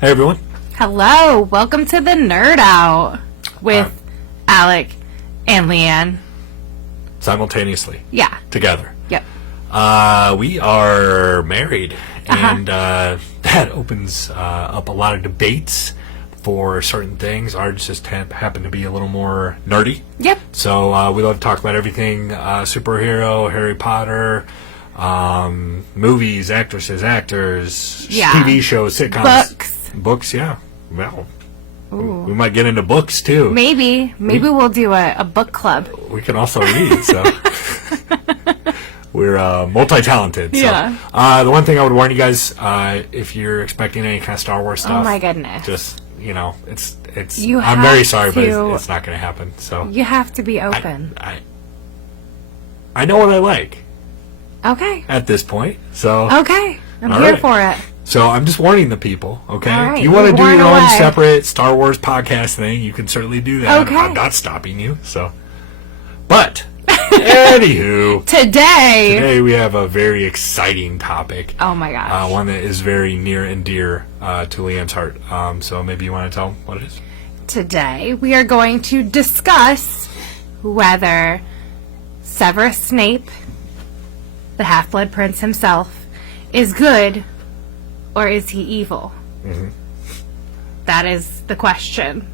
Hey everyone. Hello, welcome to the Nerd Out with Alec and LeeAnn. Simultaneously. Yeah. Together. Yep. We are married, and that opens up a lot of debates for certain things. Ours just happen to be a little more nerdy. Yep. So we love to talk about everything superhero, Harry Potter, movies, actresses, actors, TV shows, sitcoms. Books, yeah. Well, we might get into books too. Maybe we'll do a book club. We can also read, so we're multi-talented. So. Yeah. The one thing I would warn you guys, if you're expecting any kind of Star Wars stuff, oh my goodness, just it's. I'm very sorry, but it's not going to happen. So you have to be open. I know what I like. Okay. At this point, so okay, I'm here for it. So I'm just warning the people, okay? All right, if you want to do your own separate Star Wars podcast thing, you can certainly do that. Okay. I'm not stopping you, so. But, anywho. Today we have a very exciting topic. Oh my gosh. One that is very near and dear to LeeAnn's heart. So maybe you want to tell them what it is? Today we are going to discuss whether Severus Snape, the Half-Blood Prince himself, is good or is he evil? Mm-hmm. That is the question.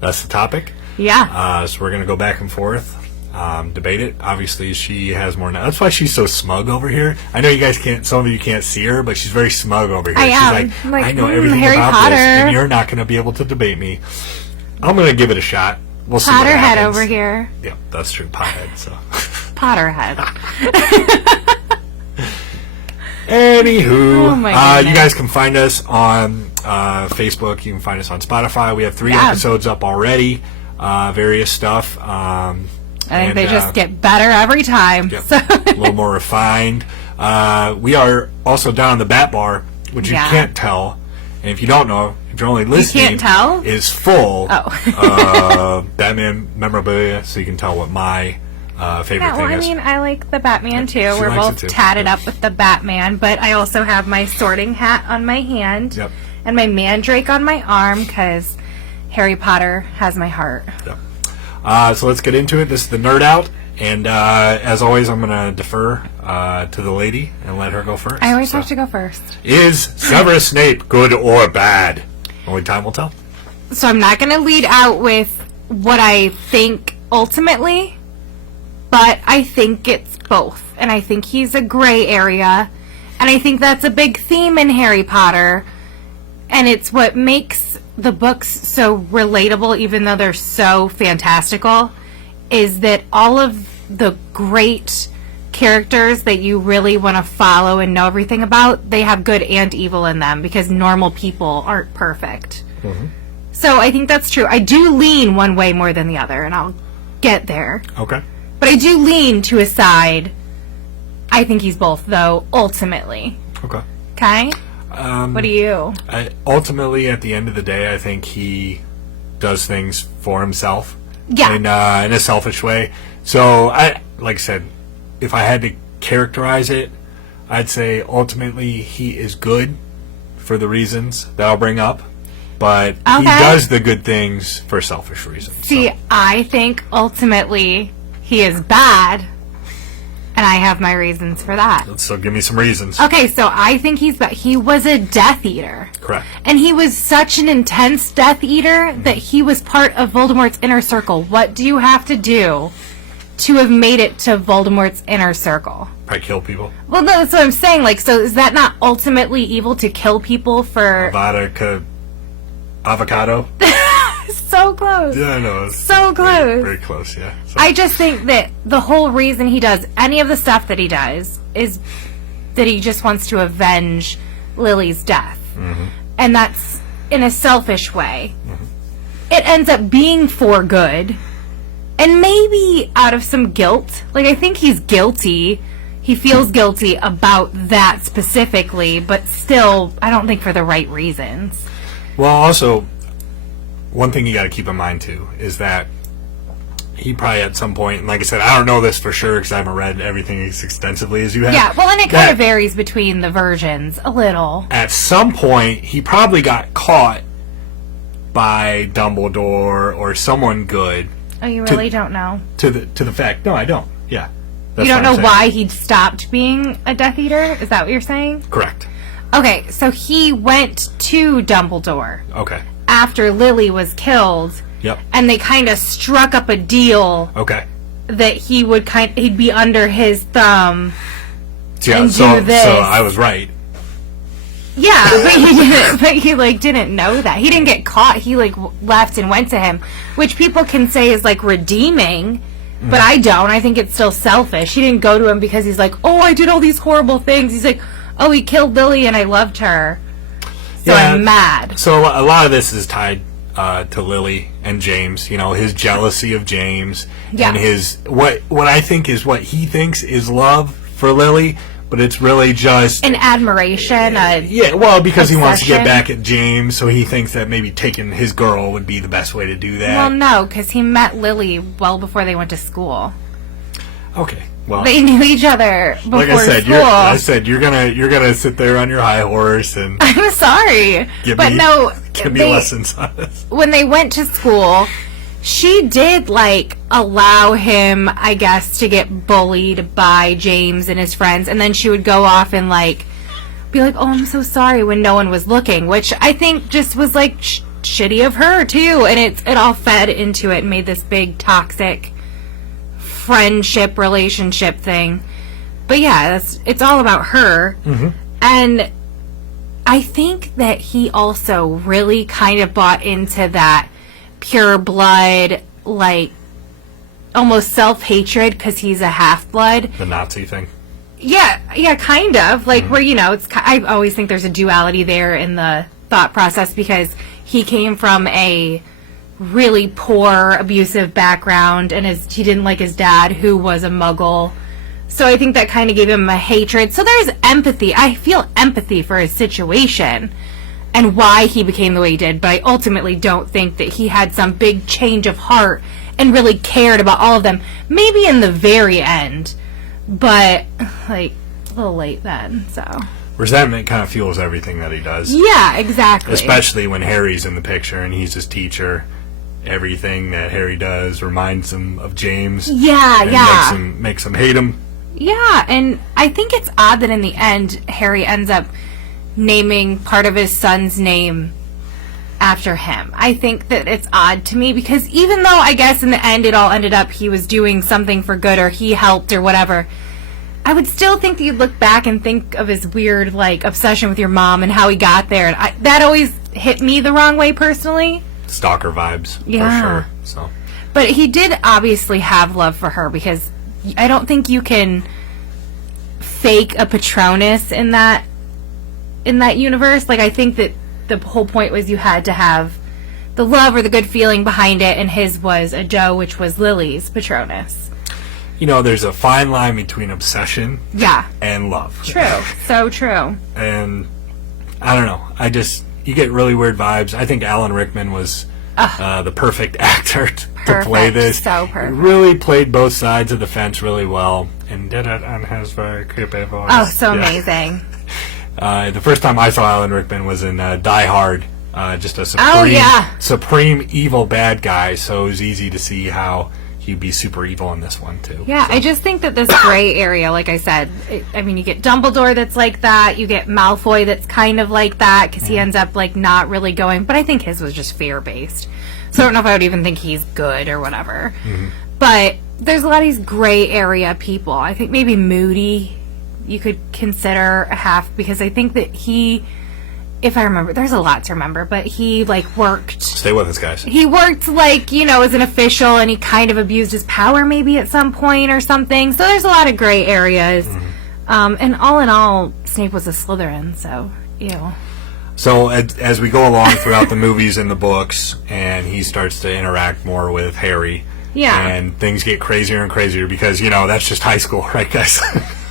That's the topic? Yeah. So we're going to go back and forth, debate it. Obviously, she has more now. That's why she's so smug over here. I know you guys can't, some of you can't see her, but she's very smug over here. She's like, I know everything Harry about Potter. this, and you're not going to be able to debate me. I'm going to give it a shot. We'll see what Potterhead happens. over here. Yeah, that's true. Pothead, so. Potterhead. Anywho, oh my you guys can find us on Facebook. You can find us on Spotify. We have 3 episodes up already. Various stuff. I think they just get better every time. Yep, so. A little more refined. We are also down on the Bat Bar, which you can't tell. And if you don't know, if you're only listening, you can't tell? Is full Batman memorabilia, so you can tell what my favorite thing is. I mean, I like the Batman too. We're both tatted up with the Batman, but I also have my sorting hat on my hand and my mandrake on my arm because Harry Potter has my heart. Yep. So let's get into it. This is the Nerd Out, and as always, I'm going to defer to the lady and let her go first. I always have to go first. Is Severus Snape good or bad? Only time will tell. So I'm not going to lead out with what I think ultimately, but I think it's both. And I think he's a gray area. And I think that's a big theme in Harry Potter. And it's what makes the books so relatable, even though they're so fantastical, is that all of the great characters that you really want to follow and know everything about, they have good and evil in them because normal people aren't perfect. Mm-hmm. So I think that's true. I do lean one way more than the other, and I'll get there. Okay. But I do lean to a side. I think he's both, though, ultimately. Okay. Okay? What do you? Ultimately, at the end of the day, I think he does things for himself. Yeah. In a selfish way. So, like I said, if I had to characterize it, I'd say ultimately he is good for the reasons that I'll bring up. But he does the good things for selfish reasons. See, I think ultimately he is bad, and I have my reasons for that. So give me some reasons. Okay, so I think he's bad. He was a Death Eater. Correct. And he was such an intense Death Eater that he was part of Voldemort's inner circle. What do you have to do to have made it to Voldemort's inner circle? Probably kill people. Well, no, that's what I'm saying. Like, so is that not ultimately evil to kill people for... Avocado? So close. Yeah, I know. So close. Very close, yeah. So. I just think that the whole reason he does any of the stuff that he does is that he just wants to avenge Lily's death. Mm-hmm. And that's in a selfish way. Mm-hmm. It ends up being for good. And maybe out of some guilt. Like, I think he's guilty. He feels guilty about that specifically, but still, I don't think for the right reasons. Well, also, one thing you got to keep in mind, too, is that he probably at some point, and like I said, I don't know this for sure because I haven't read everything as extensively as you have. Yeah, well, and it kind of varies between the versions a little. At some point, he probably got caught by Dumbledore or someone good. Oh, you really don't know? To the fact, no, I don't. Yeah, you don't know why he stopped being a Death Eater? Is that what you're saying? Correct. Okay, so he went to Dumbledore. Okay. After Lily was killed. Yep. And they kind of struck up a deal. Okay. That he'd be under his thumb. Yeah, and so do this. So I was right. Yeah, but he didn't. But he didn't know that. He didn't get caught. He left and went to him, which people can say is redeeming. But I don't. I think it's still selfish. He didn't go to him because he's like, oh, I did all these horrible things. He's like, oh, he killed Lily and I loved her. So yeah, I'm mad. So a lot of this is tied to Lily and James. His jealousy of James. Yeah. And his what I think is what he thinks is love for Lily, but it's really just an admiration. Yeah, well, because obsession. He wants to get back at James, so he thinks that maybe taking his girl would be the best way to do that. Well, no, because he met Lily well before they went to school. Okay, well, they knew each other before like I said, school. You're gonna sit there on your high horse and. I'm sorry, give me lessons on this. When they went to school, she did allow him, I guess, to get bullied by James and his friends, and then she would go off and be like, "Oh, I'm so sorry," when no one was looking, which I think just was shitty of her too, and it all fed into it and made this big toxic friendship relationship thing. But yeah, it's all about her. Mm-hmm. And I think that he also really kind of bought into that pure blood, almost self-hatred because he's a half-blood. The Nazi thing. Yeah, kind of. Where, I always think there's a duality there in the thought process because he came from a really poor, abusive background, and he didn't like his dad, who was a muggle. So I think that kind of gave him a hatred. So there's empathy. I feel empathy for his situation and why he became the way he did, but I ultimately don't think that he had some big change of heart and really cared about all of them. Maybe in the very end, but, a little late then, so... Resentment kind of fuels everything that he does. Yeah, exactly. Especially when Harry's in the picture and he's his teacher. Everything that Harry does reminds him of James. Yeah, and makes him hate him. Yeah, and I think it's odd that in the end, Harry ends up naming part of his son's name after him. I think that it's odd to me because even though I guess in the end it all ended up he was doing something for good or he helped or whatever, I would still think that you'd look back and think of his weird, obsession with your mom and how he got there. And that always hit me the wrong way personally. Stalker vibes, yeah. For sure. So. But he did obviously have love for her because I don't think you can fake a Patronus in that universe. I think that the whole point was you had to have the love or the good feeling behind it, and his was a Joe, which was Lily's Patronus. There's a fine line between obsession and love. True. So true. And I don't know. You get really weird vibes. I think Alan Rickman was the perfect actor to play this. So perfect. He really played both sides of the fence really well and did it on his very creepy voice. Oh, so amazing. The first time I saw Alan Rickman was in Die Hard. Just a supreme evil bad guy, so it was easy to see how he'd be super evil in this one, too. Yeah, so. I just think that this gray area, like I said, you get Dumbledore that's like that, you get Malfoy that's kind of like that, because he ends up, not really going, but I think his was just fear-based. So I don't know if I would even think he's good or whatever. Mm-hmm. But there's a lot of these gray area people. I think maybe Moody you could consider a half, because I think that he... If I remember, there's a lot to remember, but he, worked... Stay with us, guys. He worked, as an official, and he kind of abused his power maybe at some point or something. So there's a lot of gray areas. Mm-hmm. And all in all, Snape was a Slytherin, so, ew. So as we go along throughout the movies and the books, and he starts to interact more with Harry, and things get crazier and crazier, because, that's just high school, right, guys?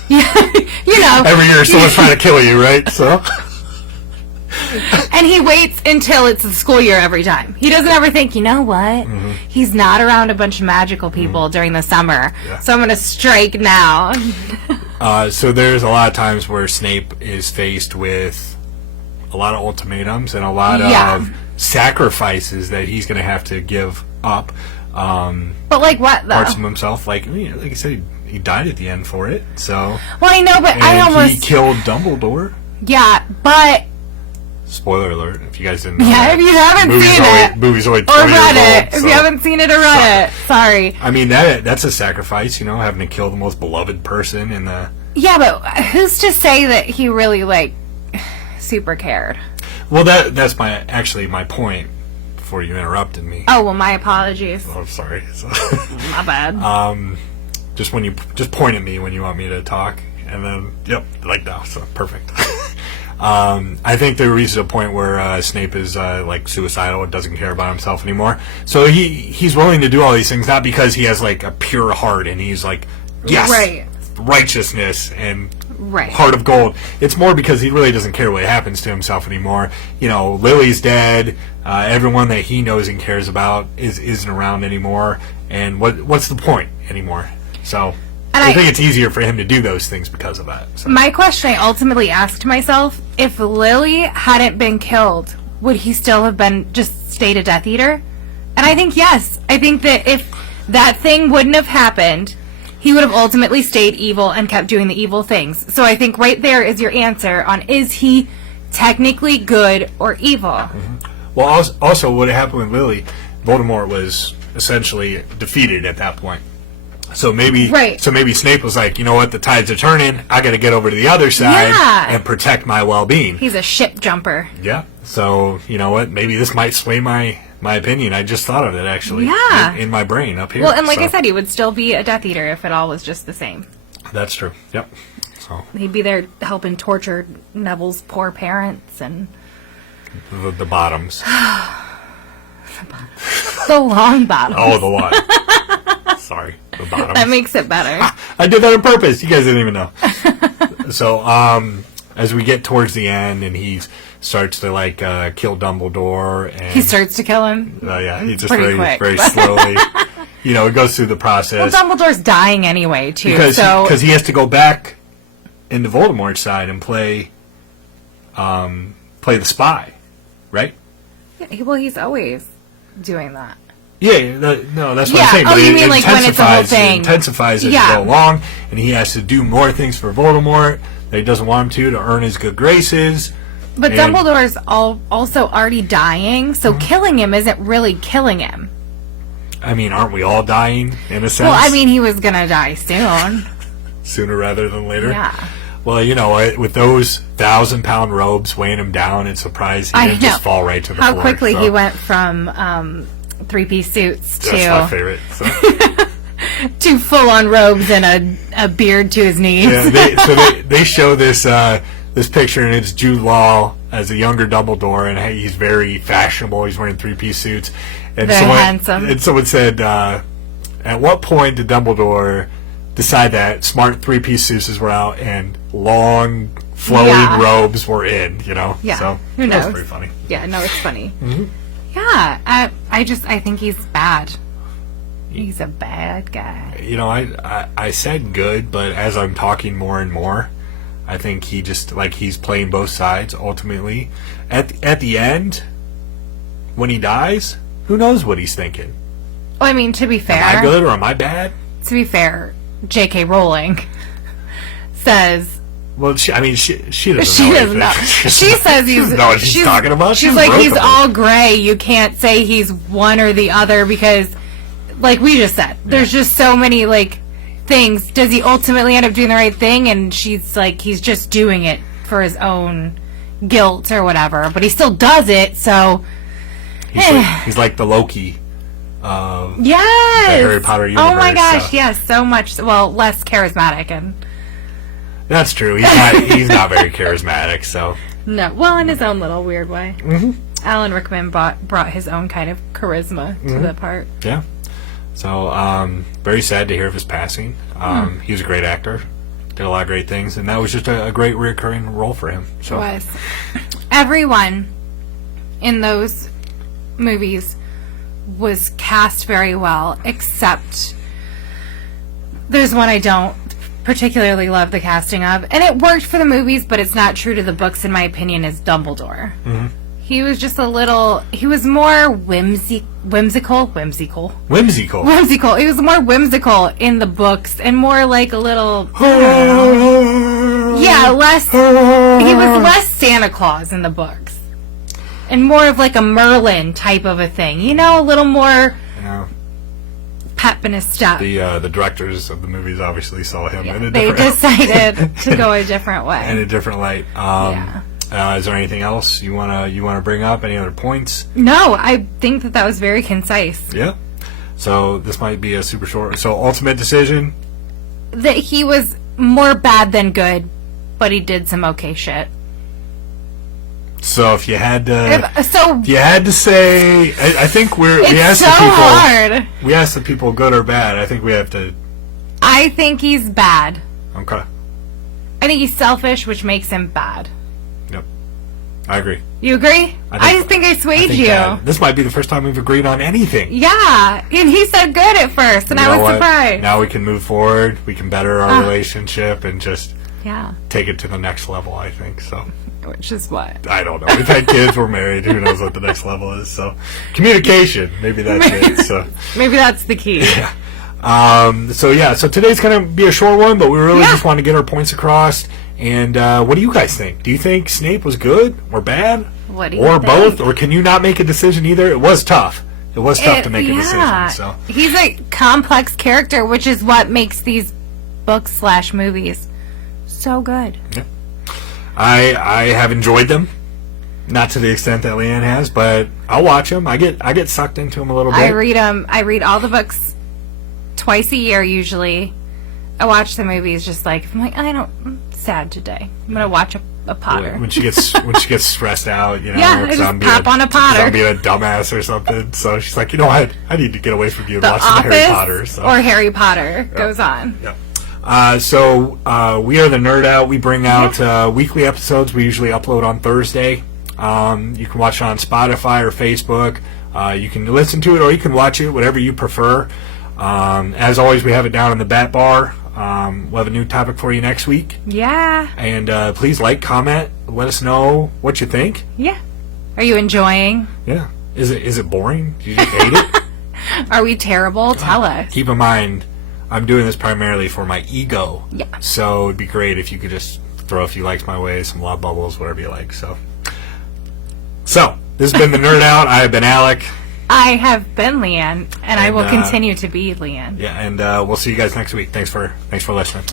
Yeah, Every year someone's trying to kill you, right? So... And he waits until it's the school year every time. He doesn't ever think, you know what? He's not around a bunch of magical people during the summer, so I'm going to strike now. So there's a lot of times where Snape is faced with a lot of ultimatums and a lot of sacrifices that he's going to have to give up. But like what, though? Parts of himself, like I said, he died at the end for it. So well, I know, but he killed Dumbledore. Yeah, but spoiler alert! If you guys didn't know, if you haven't seen it, movie's only 20 or read years it, old, if you haven't seen it or read it, sorry. I mean that's a sacrifice, having to kill the most beloved person in the. Yeah, but who's to say that he really super cared? Well, that's my point. Before you interrupted me. Oh well, my apologies. Oh, sorry. My bad. Just point at me when you want me to talk, and then like that. So perfect. I think there reaches a point where Snape is suicidal and doesn't care about himself anymore. So he's willing to do all these things not because he has a pure heart and he's yes, righteousness and heart of gold. It's more because he really doesn't care what happens to himself anymore. Lily's dead. Everyone that he knows and cares about isn't around anymore. And what's the point anymore? So I think it's easier for him to do those things because of that. So. My question I ultimately asked myself, if Lily hadn't been killed, would he still have been just stayed a Death Eater? And I think yes. I think that if that thing wouldn't have happened, he would have ultimately stayed evil and kept doing the evil things. So I think right there is your answer on is he technically good or evil? Mm-hmm. Well, also what happened with Lily, Voldemort was essentially defeated at that point. So maybe Snape was like, you know what, the tides are turning. I got to get over to the other side and protect my well-being. He's a ship jumper. Yeah. So you know what, maybe this might sway my opinion. I just thought of it actually. Yeah. In my brain up here. Well, and I said, he would still be a Death Eater if it all was just the same. That's true. Yep. So he'd be there helping torture Neville's poor parents and the bottoms. The long bottoms. Oh, the long. Sorry, the bottoms. That makes it better. I did that on purpose. You guys didn't even know. So, as we get towards the end, and he starts to kill Dumbledore, and he starts to kill him. Yeah, he just very slowly. It goes through the process. Well, Dumbledore's dying anyway, too. Because he has to go back into Voldemort's side and play the spy, right? Yeah, well, he's always doing that. Yeah, that's what I'm saying. Oh, you mean when it's a whole thing? It intensifies as you go along, and he has to do more things for Voldemort that he doesn't want him to earn his good graces. But Dumbledore's also already dying, so killing him isn't really killing him. I mean, aren't we all dying, in a sense? Well, I mean, he was going to die soon. Sooner rather than later? Yeah. Well, with those 1,000-pound robes weighing him down, it's surprised he didn't just fall right to the floor. How quickly he went from three-piece suits to... That's my favorite. So. to full-on robes and a beard to his knees. Yeah, they show this picture, and it's Jude Law as a younger Dumbledore, and he's very fashionable. He's wearing three-piece suits. And very handsome. And someone said, at what point did Dumbledore decide that smart three-piece suits were out and long flowing robes were in, Yeah. So who knows? That's pretty funny. Yeah, no, it's funny. Mm-hmm. Yeah, I think he's bad. He's a bad guy. I said good, but as I'm talking more and more, I think he just he's playing both sides ultimately. At the end, when he dies, who knows what he's thinking? Well, I mean, to be fair, am I good or am I bad? To be fair, J.K. Rowling says. Well, she doesn't know. She doesn't know. She says she doesn't know what she's talking about. She's like, he's all gray. You can't say he's one or the other because, like we just said, there's just so many things. Does he ultimately end up doing the right thing? And she's like, he's just doing it for his own guilt or whatever, but he still does it. So he's like the Loki. Yes. The Harry Potter universe. Oh my gosh, yes, so much. Well, less charismatic and. That's true. He's not very charismatic, so. No, well, in his own little weird way. Mm-hmm. Alan Rickman brought his own kind of charisma to the part. Yeah. So, very sad to hear of his passing. He was a great actor, did a lot of great things, and that was just a great recurring role for him. So. It was. Everyone in those movies was cast very well, except there's one I don't particularly love the casting of, and it worked for the movies, but it's not true to the books, in my opinion, is Dumbledore. Mm-hmm. He was just he was more whimsical. He was more whimsical in the books, and more like a little, yeah, he was less Santa Claus in the books. And more of like a Merlin type of a thing. You know, a little more pep in his step. The directors of the movies obviously saw him in a different... They decided to go a different way. In a different light. Is there anything else you wanna bring up? Any other points? No, I think that was very concise. Yeah. So this might be a super short... So ultimate decision? That he was more bad than good, but he did some okay shit. So if you had to, say, I think we asked the people. Hard. We asked the people good or bad. I think we have to. I think he's bad. Okay. I think he's selfish, which makes him bad. Yep, I agree. You agree? I think I swayed you. This might be the first time we've agreed on anything. Yeah, and he said good at first, and I was surprised. Now we can move forward. We can better our relationship and just take it to the next level. I think so. Which is what? I don't know. We've had kids. We're married. Who knows what the next level is? So, communication. Maybe that's it. So maybe that's the key. Yeah. So today's going to be a short one, but we really just want to get our points across. And what do you guys think? Do you think Snape was good or bad? What do you think? Or both? think? Or can you not make a decision either? It was tough. It was tough to make a decision. So he's a complex character, which is what makes these books/movies so good. Yeah. I have enjoyed them, not to the extent that LeeAnn has, but I'll watch them. I get sucked into them a little bit. I read them. I read all the books twice a year usually. I watch the movies just like I'm sad today. I'm gonna watch a Potter. When she gets stressed out, you know, I just pop on a Potter. I'm being a dumbass or something. So she's like, I need to get away from you and watch some Harry Potter. So. Or Harry Potter goes on. Yeah. We are the Nerd Out. We bring out weekly episodes. We usually upload on Thursday. You can watch it on Spotify or Facebook. You can listen to it or you can watch it, whatever you prefer. As always, we have it down in the Bat Bar. We'll have a new topic for you next week. Yeah. And please comment, let us know what you think. Yeah. Are you enjoying? Yeah. Is it boring? Do you just hate it? Are we terrible? Tell us. Keep in mind, I'm doing this primarily for my ego. Yeah. So it'd be great if you could just throw a few likes my way, some love bubbles, whatever you like. So this has been the Nerd Out. I have been Alec. I have been LeeAnn, and I will continue to be LeeAnn. Yeah, and we'll see you guys next week. Thanks for listening.